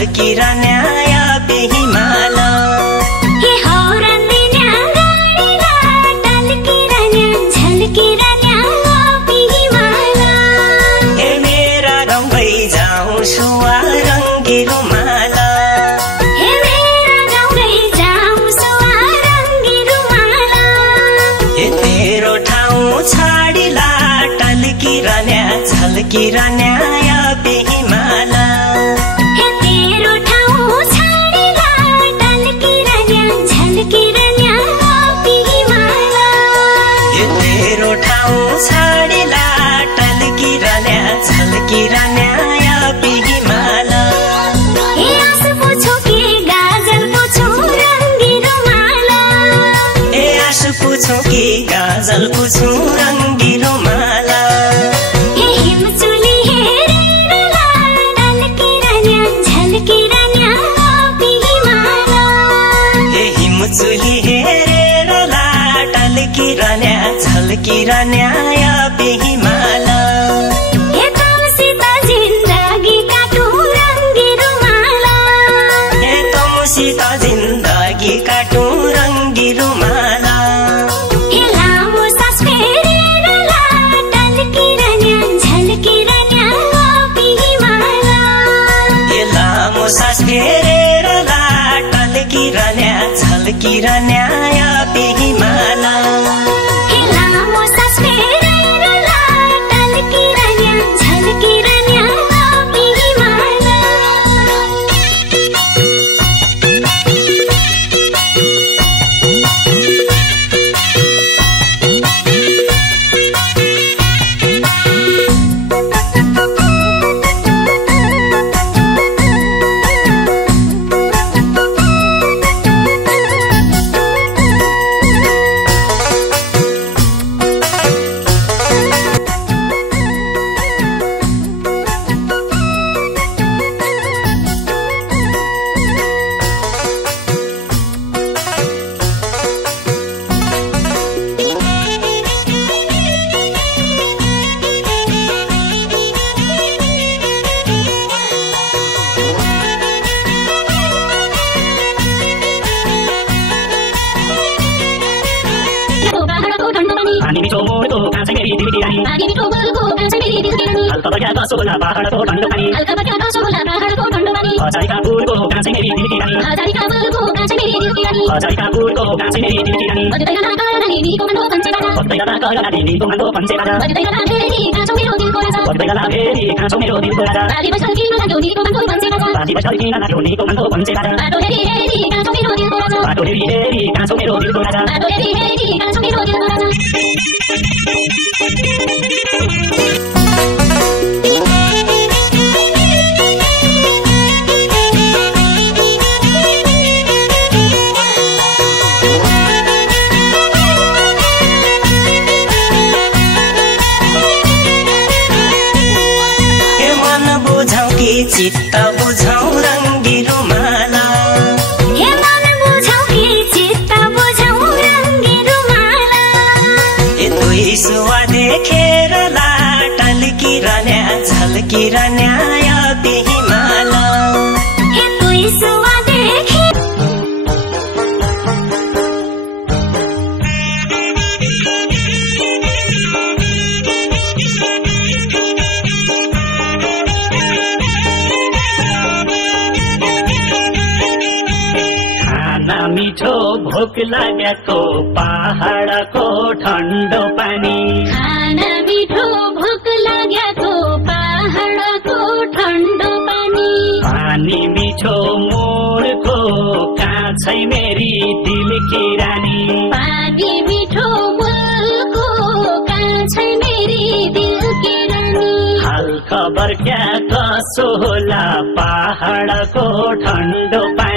झल्किरहने आए हिमाल हे हौरन्ने न्यागाडीला टल्किरहने झल्किरहने आए हिमाल हे मेरा गाउँ गइजाऊ सुवा रङ्गी रुमाल हे मेरा गाउँ गइजाऊ सुवा रङ्गी रुमाल हे तेरो ठाउँ छाडिला टल्किरहने झल्किरहने आए हिमाल हे तेरो ठाउँ छाडिला टल्किरहने झल्किरहने आए हिमाल हे तेरो ठाउँ छाडिला टल्किरहने झल्किरहने आए हिमाल हे आँस पुछौ कि गाजल पुछौ रङ्गी रुमाल ए आँस पुछौ कि गाजल पुछौ रङ्गी रुमाल हे हिमचुली हेरेर टल्किरहने झल्किरहने आए हिमाल हे हिमचुली हेरेर टल्किरहने झल्किरहने आए हिमाल हे तमसित जिन्दगी काटु रङ्गी रुमाल हे तमसित जिन्दगी काटु रङ्गी रुमाल हे लामो सास फेरेर टल्किरहने झल्किरहने आए हिमाल हे लामो सास फेरेर टल्किरहने झल्किरहने आए हिमाल हे लामो सास फेरेर टल्किरहने झल्किरहने आए हिमाल पानी मिठो मोडको काँचै मेरी दिलकी रानी पानी मिठो बोलको काँचै मेरी दिलकी रानी हल्का बग्या कसो होला पहाडको ठन्डो पानी हल्का बग्या कसो होला पहाडको ठन्डो पानी हजारीका फुलको काँचै मेरी दिलकी रानी हजारीका फुलको काँचै मेरी दिलकी रानी हजारीका फुलको काँचै मेरी दिलकी रानी बज्दैन नागरानी नीको मनको पञ्चे बाजा बज्दैन नागरानी नीको मनको पञ्चे बाजा बज्दैन नागेरी काँचो मेरो दिलको राजा बज्दैन नागेरी काँचो मेरो दिलको राजा बाली बसल किन लाग्यो नीको मनको पञ्चे बाजा बाजी बसल किन लाग्यो नीको मनको पञ्चे बाजा बाटो हेरी हेरी काँचो मेरो दिलको राजा बाटो हेरी हेरी काँचो मेरो दिलको राजा बाटो हेरी हेरी काँचो मेरो दिलको राजा हे मन बुझौ कि चित्त बुझौ रङ्गी रुमाल हे मन बुझौ कि चित्त बुझौ रङ्गी रुमाल हे दुई सुवा देखेर टल्किरहने झल्किरहने आए हिमाल हे तुई सुवा देखे खाना मिठो भोक लागेको पहाडको ठन्डो पानी खाना मिठो भोक लागेको पहाडको ठन्डो पानी पानी मिठो मोडको काँचै मेरी दिलकी रानी पानी मिठो बोलको काँचै मेरी दिलकी रानी हाल खबर क्या कसो होला पहाडको ठन्डो पानी